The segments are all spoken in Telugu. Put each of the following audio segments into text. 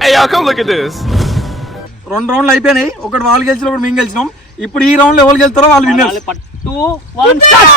Hey, y'all, come look at this. 2 రౌండ్లు అయిపోయినాయి. ఒకటి వాళ్ళు గెలిచిన ఒకటి మేము గెలిచినాం. ఇప్పుడు ఈ రౌండ్ లో ఎవరు గెలుస్తారో వాళ్ళు విన్నర్స్. 2 1 స్టార్ట్.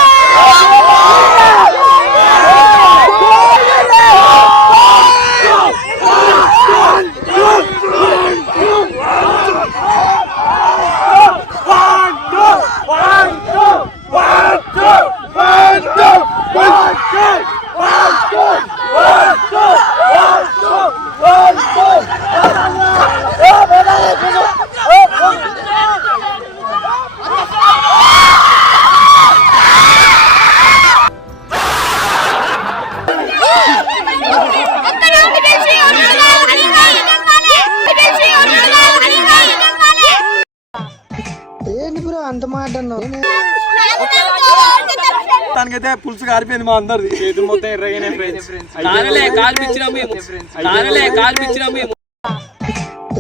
దానికైతే పులుసు కారిపోయింది మా అందరిది. చేతులు మొత్తం ఎర్రగానే ఫ్రెండ్స్.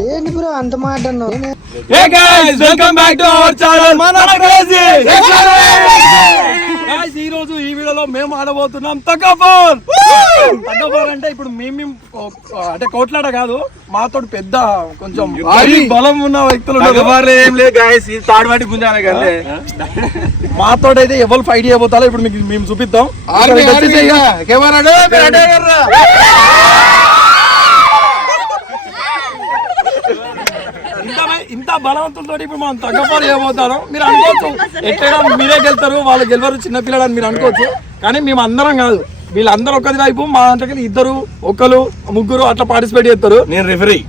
ఏంటి బ్రో అంత మాట అన్నావు? Hey guys, welcome back to our channel Mana Crazy. Guys, ఈ రోజు ఈ వీడియోలో మేము ఆడబోతున్నాం తగ్గఫోర్. తగ్గఫోర్ అంటే ఇప్పుడు మేము అంటే కోట్లాట కాదు, మాతో పెద్ద కొంచెం బలం ఉన్న వ్యక్తులు ఉన్నారు. ఏం లేదు గాయస్, ఇది తాడువాటి గుంజానే కదా. మాతో అయితే ఎవరు ఫైట్ చేయబోతారో ఇప్పుడు మీకు మేము చూపిద్దాం. ఇంత బలవంతులతో ఇప్పుడు మనం తగ్గపాటు చేయబోతారు. మీరు అనుకోవచ్చు ఎట్లయినా మీరే గెలుతారు, వాళ్ళు గెలవరు, చిన్నపిల్లలు అని మీరు అనుకోవచ్చు. కానీ మేము అందరం కాదు, వీళ్ళందరూ ఒకరి వైపు, మా అంటే 2 1 3 అట్లా పార్టిసిపేట్ చేస్తారు. నేను రిఫరీ.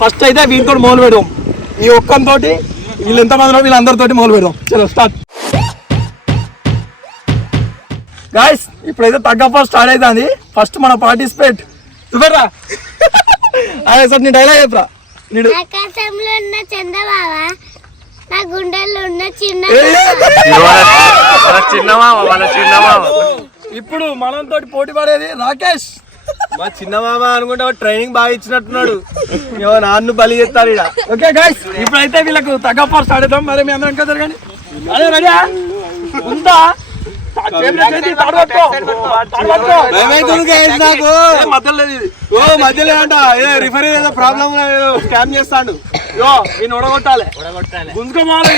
ఫస్ట్ అయితే వీళ్ళతో మొదలు పెడదాం. ఈ ఒక్కరితోటి వీళ్ళు ఎంతమందిలో వీళ్ళందరితోటి మొదలు పెడదాం. చలో స్టార్ట్. గాయస్ ఇప్పుడైతే తగ్గపాటు స్టార్ట్ అవుతుంది. ఫస్ట్ మన పార్టిసిపేట్ చూపెట్రా. అదే సార్ నీ డైలాగ్ చెప్పరా. ఆకాశంలో ఉన్న చంద్రబాబ, నా గుండెల్లో ఉన్న చిన్నమామ. ఇప్పుడు మనంతో పోటీ పడేది రాకేష్. మా చిన్న మామ అనుకుంటే ట్రైనింగ్ బాగా ఇచ్చినట్టున్నాడు. నాన్ను బలి చేస్తారు ఇక్కడ. ఓకే గైస్ ఇప్పుడైతే వీళ్ళకు తగ్గపాటు స్టార్ట్ అవుతాం. మరి మీ అందరం ఇంకా జరగండి. అదే రెడీయా ఉందా? మధ్యలో అంట రిఫరీ ఏదో ప్రాబ్లం స్కామ్ చేస్తాడు. నేను ఒడగొట్టాలి గుంజుకోమాలి.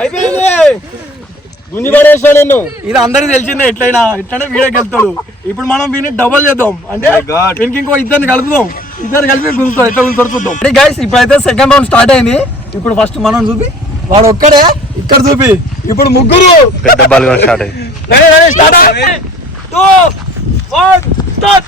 అయిపోయింది, గుంజి పడేస్తా నేను. ఇది అందరికి తెలిసిందే. ఎట్లయినా వీడియోకి వెళ్తాడు. ఇప్పుడు మనం వీని డబుల్ చేద్దాం. అంటే వీనికి ఇంకో ఇద్దరిని కలుపుదాం. ఇద్దరు కలిపి గుంజుతాడు. ఎట్లా గుంజుతాడు చూద్దాం. గైస్ ఇప్పుడైతే సెకండ్ రౌండ్ స్టార్ట్ అయింది. ఇప్పుడు ఫస్ట్ మనం చూపి, వాడు ఒక్కడే ఇక్కడ చూపి. ఇప్పుడు 3 పెద్ద బాల్ స్టార్ట్ అయింది. Start 2 1 start.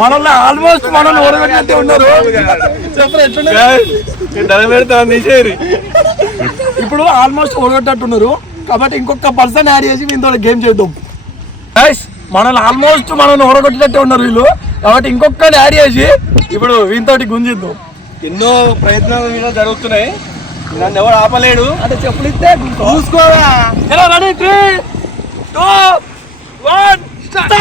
మనల్ని ఆల్మోస్ట్ మనల్ని ఓడగొట్టినట్టే ఉన్నారు. చెప్పరు ఎట్లుండే. ఇప్పుడు ఆల్మోస్ట్ ఓడగొట్టినట్టున్నారు. కాబట్టి ఇంకొక పర్సన్ యాడ్ చేసి వీళ్ళతో గేమ్ చేద్దాం. గైస్ మనల్ని ఆల్మోస్ట్ మనల్ని ఓడగొట్టినట్టే ఉన్నారు వీళ్ళు. కాబట్టి ఇంకొకరిని యాడ్ చేసి ఇప్పుడు వీళ్ళతోటి గుంజిద్దాం. ఎన్నో ప్రయత్నాలు మీద జరుగుతున్నాయి, నన్ను ఎవరు ఆపలేడు. అంటే చెప్పులు ఇస్తే చూసుకోరా. Ready 3 2 1 start.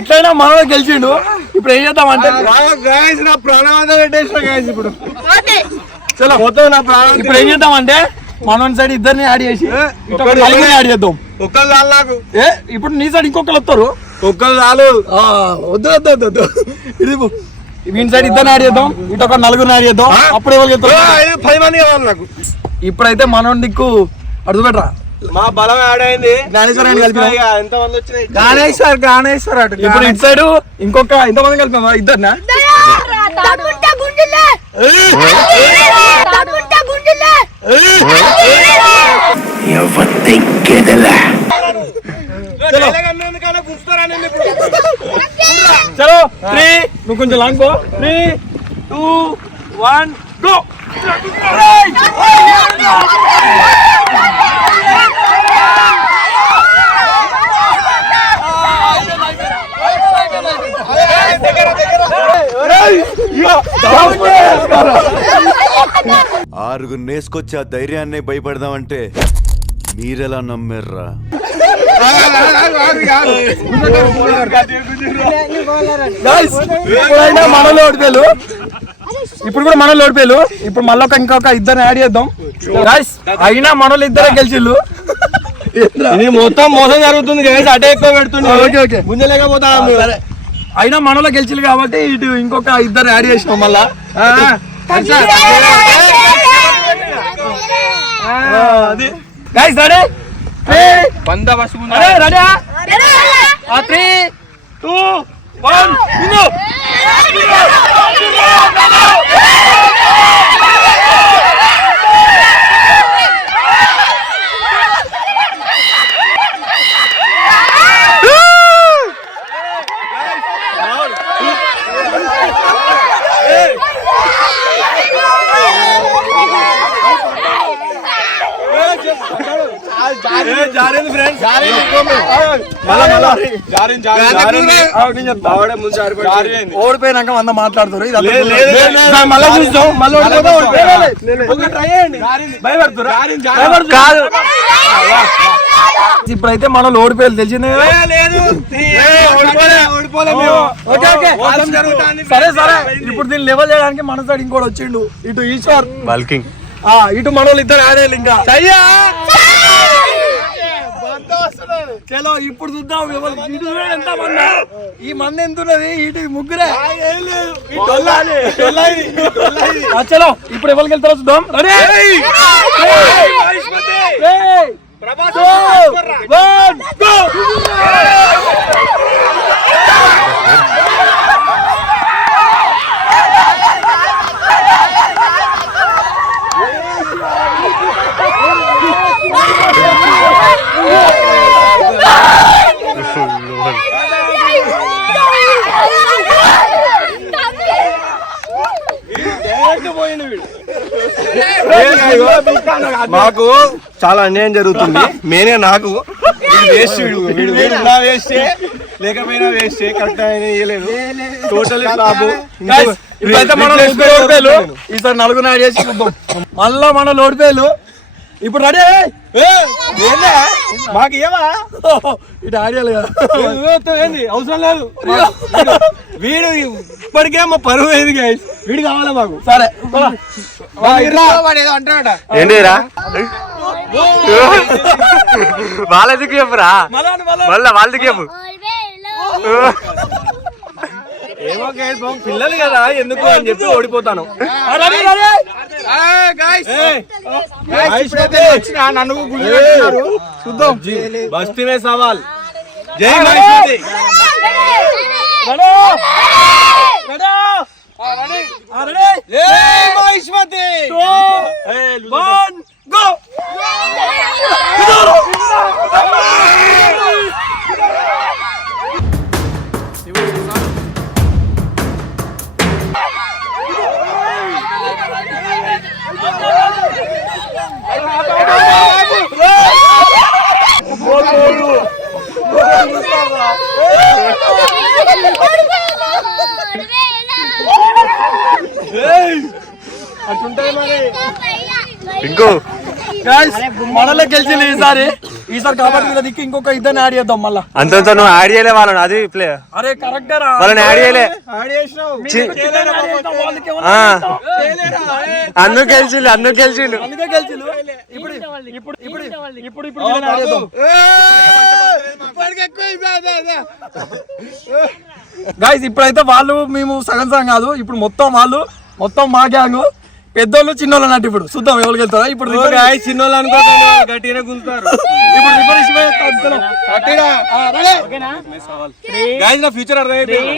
ఇట్లయినా మనలో గెలిచిండు. ఇప్పుడు ఏం చేద్దాం అంటే నా ప్రాణం పెట్టేసిన గాయస్. ఇప్పుడు చలో నా ప్రాణం. ఇప్పుడు ఏం చేద్దాం అంటే మనం సైడ్ ఇద్దరిని యాడ్ చేసి యాడ్ చేద్దాం. ఒక్కరు చాలు నాకు. ఇప్పుడు నీ సైడ్ ఇంకొకరు వస్తారు. ఒక్కరు చాలు. వద్దు వద్దు వద్దు వద్దు. ఇది వీని సైడ్ ఇద్దరిని యాడ్ చేద్దాం. ఇటు ఒక 4 యాడ్ చేద్దాం. అప్పుడు ఎవరు 10 మంది కావాలి నాకు. ఇప్పుడైతే మనం దిక్కు అడుగు పెట్టరా. మా బలం యాడ్ అయింది. జ్ఞానేశ్వర్ అని కలిపి ఎంత మంది వచ్చినాయి? జ్ఞానేశ్వర్ అటు ఇప్పుడు ఇటు సైడ్ ఇంకొక ఎంతమంది కలిపామా? ఇద్దరునా? చలో 3 నువ్వు కొంచెం లాంగ్ పో. 3, 2, 1 గో. ఆరుగురు నేసుకొచ్చి ఆ ధైర్యాన్ని భయపడదామంటే మీరెలా నమ్మారా? ఇప్పుడైనా మనలో ఓడిపోయారు. ఇప్పుడు కూడా మనలో ఓడిపోయారు. ఇప్పుడు మళ్ళీ ఇంకొక ఇద్దరు యాడ్ చేద్దాం. గాయ్స్ అయినా మనోళ్ళు ఇద్దరే గెలిచిళ్ళు. ఇది మొత్తం మోసం జరుగుతుంది గైస్. అటే ఎక్కువ పెడుతుంది. ఓకే గుంజలేకపోతా. అయినా మనలో గెలిచిళ్ళు కాబట్టి ఇటు ఇంకొక ఇద్దరు యాడ్ చేసినాం మళ్ళా. Guys ready? 3, 2, 1 విను. జారింది ఫ్రెండ్స్. ఓడిపోయినాక వంద మాట్లాడుతారు. మళ్ళీ చూస్తాం. మళ్ళీ కాదు ఇప్పుడైతే మనలో ఓడిపోయారు తెలిసిందే. సరే సరే ఇప్పుడు దీన్ని లెవెల్ చేయడానికి మన సైడ్ ఇంకోటి వచ్చిండు. ఇటు ఈశ్వర్ బల్కింగ్. ఇటు మనోళ్ళు ఇద్దరు ఆడేయాలి. ఇంకా చలో ఇప్పుడు చూద్దాం ఇటు ఎంత మంది. ఈ మంది ఎంత ఉన్నది? ఇటు ముగ్గురే. చలో ఇప్పుడు ఎవరికి వెళ్తారో చూద్దాం. రెడీ? 3, 2, 1 గో. మాకు చాలా అన్యాయం జరుగుతుంది. మేనే నాకు వేస్ట్. వీడు వేస్టే లేకపోయినా వేస్టే. కరెక్ట్ ఇయ్యలేదు. టోటల్ ఈసారి నలుగురు యాడ్ చేసి చూద్దాం. మళ్ళా మన ఓడిపోయారు. ఇప్పుడు రెడీ? మాకు ఏమా ఇటు ఆడియాలి కదా. ఏంది అవసరం లేదు. వీడు ఇప్పటికే మా పరువు ఏది గైస్. వీడు కావాలా మాకు. సరే ఏంటిరా వాళ్ళకి చెప్పురా. మళ్ళా వాళ్ళకి చెప్పు. ఏమో గైస్ పిల్లలు కదా ఎందుకు అని చెప్పి ఓడిపోతాను. నన్ను చూద్దాం. బస్తీ మే సవాల్. జై మహిష్మతి. జై మహిష్మతి. 1 గో. ఇంకో మనలో గెలిచింది ఈసారి. కాబట్టి వీళ్ళ దిక్కు ఇంకొక ఇద్దరిని యాడ్ చేద్దాం మళ్ళా. అంత నువ్వు యాడ్ చేయలే వాళ్ళని. అది ప్లే అరే కరెక్టే రా. వాళ్ళని యాడ్ చేయలే. అందుకు గెలిచిండు. అందుకే గెలిచిండు. ఇప్పుడు ఇప్పుడు ఇప్పుడు ఇప్పుడు ఇప్పుడు యాడ్ చేద్దాం. గైస్ ఇప్పుడైతే వాళ్ళు మేము సగం కాదు. ఇప్పుడు మొత్తం వాళ్ళు మొత్తం మా గ్యాంగ్. పెద్దోళ్ళు చిన్నోళ్ళు అన్నట్టు ఇప్పుడు చూద్దాం ఎవరికి వెళ్తారా ఇప్పుడు చిన్నోళ్ళు అనుకోకండి గట్టిగానే గుంజుతారు. ఇప్పుడు రిఫరెన్స్ గైస్ నా ఫ్యూచర్ అర్థమైపోయింది.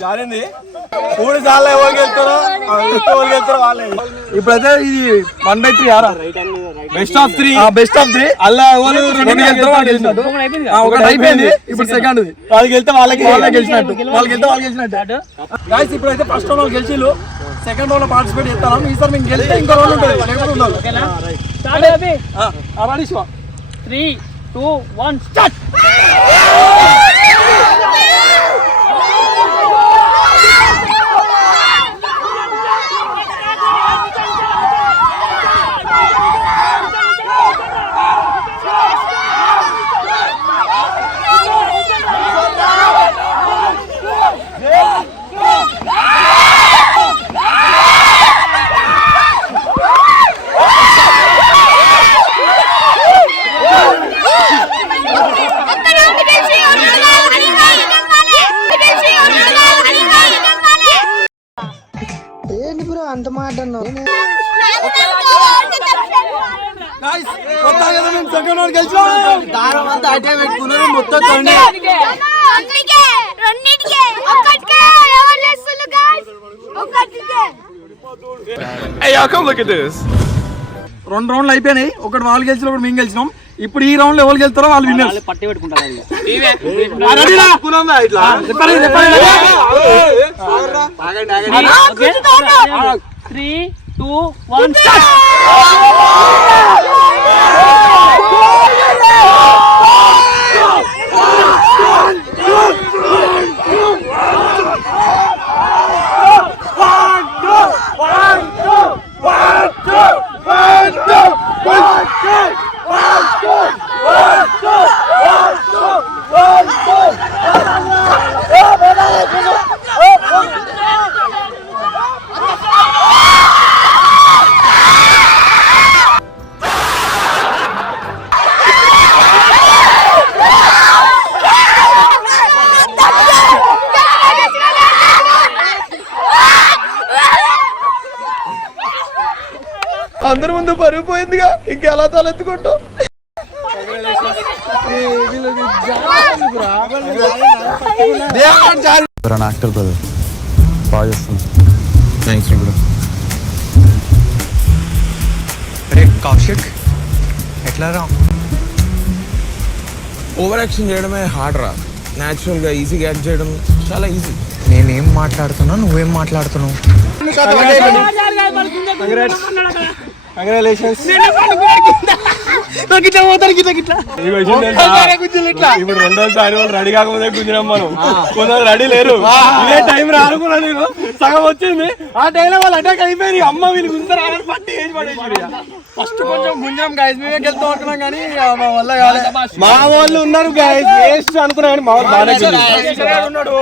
జారింది 3 సార్లు ఎవరికి వెళ్తారో వాళ్ళే. ఇప్పుడైతే ఇది 1/3 ఆరా బెస్ట్ ఆఫ్ 3 అలా ఒకటి అయిపోయింది. ఇప్పుడు సెకండ్ వాళ్ళకి వెళ్తే వాళ్ళకి గెలిచినట్టు గాయ్స్. ఇప్పుడైతే ఫస్ట్ రౌండ్ వాళ్ళు గెలిచిళ్ళు, సెకండ్ రౌండ్ లో పార్టిసిపేట్ చేస్తాను. ఈసారి మేము గెలిస్తే ఇంకో రౌండ్ ఉంటుంది, లేకపోతే ఉండదు. Ready Shiva 3, 2, 1 start. ఏంటి బ్రో అంత మాట అన్నావు? సెకండ్ రౌండ్ గెలిచాం. దారం అంతా అటే పెట్టుకున్నారు మొత్తం. రెండు రౌండ్లు అయిపోయినాయి. ఒకటి వాళ్ళు గెలిచిన, ఒకటి మేము గెలిచినాం. ఇప్పుడు ఈ రౌండ్ లో ఎవరు గెలుస్తారో వాళ్ళు విన్నర్స్. పట్టి పెట్టుకుంటారు. 3, 2, 1 స్టార్ట్. అందరి ముందు పరుగు పోయిందిగా, ఇంకెలా తలెత్తుకుంటాం. యాక్టర్ బ్రదర్ బాగా చేస్తుంది. Thanks bro. అరే కౌశిక్ ఎట్లా రా? ఓవర్ యాక్షన్ చేయడమే హార్డ్ రా. న్యాచురల్గా ఈజీగా యాక్ట్ చేయడం చాలా ఈజీ. నేనేం మాట్లాడుతున్నా, నువ్వేం మాట్లాడుతున్నావు? కంగ్రాచులేషన్స్. ఇప్పుడు రెండోసారి వాళ్ళు రెడీ కాకపోతే గుంజినాం మనం. కొందరు రెడీ లేరు, ఇదే టైం రానుకున్నా నేను. సగం వచ్చింది, ఆ టైంలో వాళ్ళు అటాక్ అయిపోయి అమ్మ వీళ్ళు గుంజరాని పట్టి ఏజ్ పడేసి ఫస్ట్ కొంచెం గుంజం గాయస్, మేమే గెలుతాం అనుకున్నాం కానీ మా వల్ల కాలేదు. మా వాళ్ళు ఉన్నారు గాయస్, వేస్ట్ అనుకున్నా కానీ మా వాళ్ళు బాగానే ఉన్నాడు.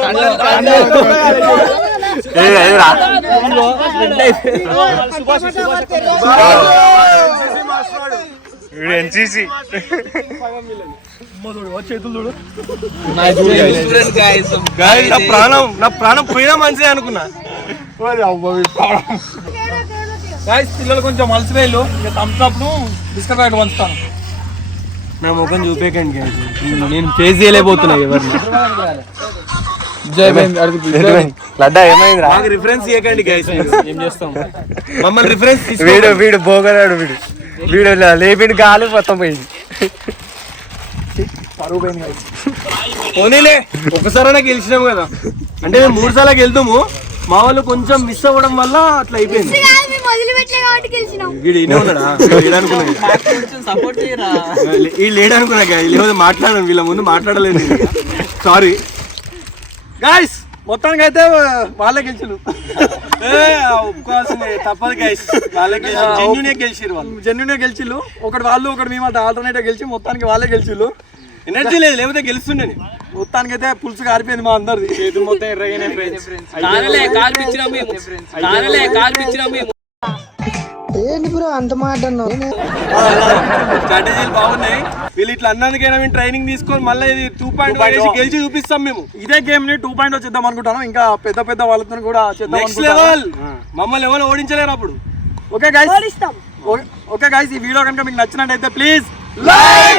ఎన్సీసీ చేతులు చూడు. నా ప్రాణం పోయినా మంచిదే అనుకున్నా. గాయస్ పిల్లలు కొంచెం అలసిపోయారు, ఇక థమ్స్ అప్ ను బిస్కెట్ ప్యాకెట్ పంచుతాను. నా ముఖం చూపేకండి, నేను ఫేస్ చేయలేకపోతున్నా ఎవరిని. లడ్డా ఏమైంది మాకు రిఫరెన్స్ ఇవ్వకండి గైస్ ఏం చేస్తాం మమ్మల్ని రిఫరెన్స్ వీడు బోగలాడు వీడు లేపిడి గాలి మొత్తం పోయింది పోనీలే ఒకసారైనా గెలిచినాము కదా అంటే మేము 3 సార్లు వెళ్తాము మా వాళ్ళు కొంచెం మిస్ అవ్వడం వల్ల అట్లా అయిపోయింది వీడు ఈయన ఉన్నాడా వీళ్ళు లేడనుకున్నా లేకపోతే మాట్లాడాను వీళ్ళ ముందు మాట్లాడలేదు సారీ గైస్ మొత్తానికి అయితే వాళ్ళే గెలిచిరు ఒప్పుకోవాల్సిందే తప్పదు గైస్ వాళ్ళకి గెలిచిరు వాళ్ళు జెన్యున్ గా గెలిచిల్లు ఒకటి వాళ్ళు ఒకటి మేము ఆల్టర్నేటివ్ గెలిచి మొత్తానికి వాళ్ళే గెలిచిల్లు ఎనర్జీ లేదు లేకపోతే గెలుస్తుండే మొత్తానికి అయితే పులుసు కారిపోయింది మా అందరిది చేతులు మొత్తం ఎర్రగానే ఏంటి బ్రో అంత మాట అన్నావు స్ట్రాటజీలు బాగున్నాయి వీళ్ళు ఇట్లా అన్నందుకైనా మేము ట్రైనింగ్ తీసుకొని మళ్ళీ ఇది 2.1 గెలిచి చూపిస్తాం మేము ఇదే గేమ్ ని 2.0 చేద్దాం అనుకుంటాను ఇంకా పెద్ద పెద్ద వాళ్ళతో కూడా చేద్దాం నెక్స్ట్ లెవెల్ మమ్మల్ని ఎవరు ఓడించలేరు అప్పుడు ఓకే గైస్ ఈ వీడియో కనుక మీకు నచ్చినట్టయితే ప్లీజ్ లైక్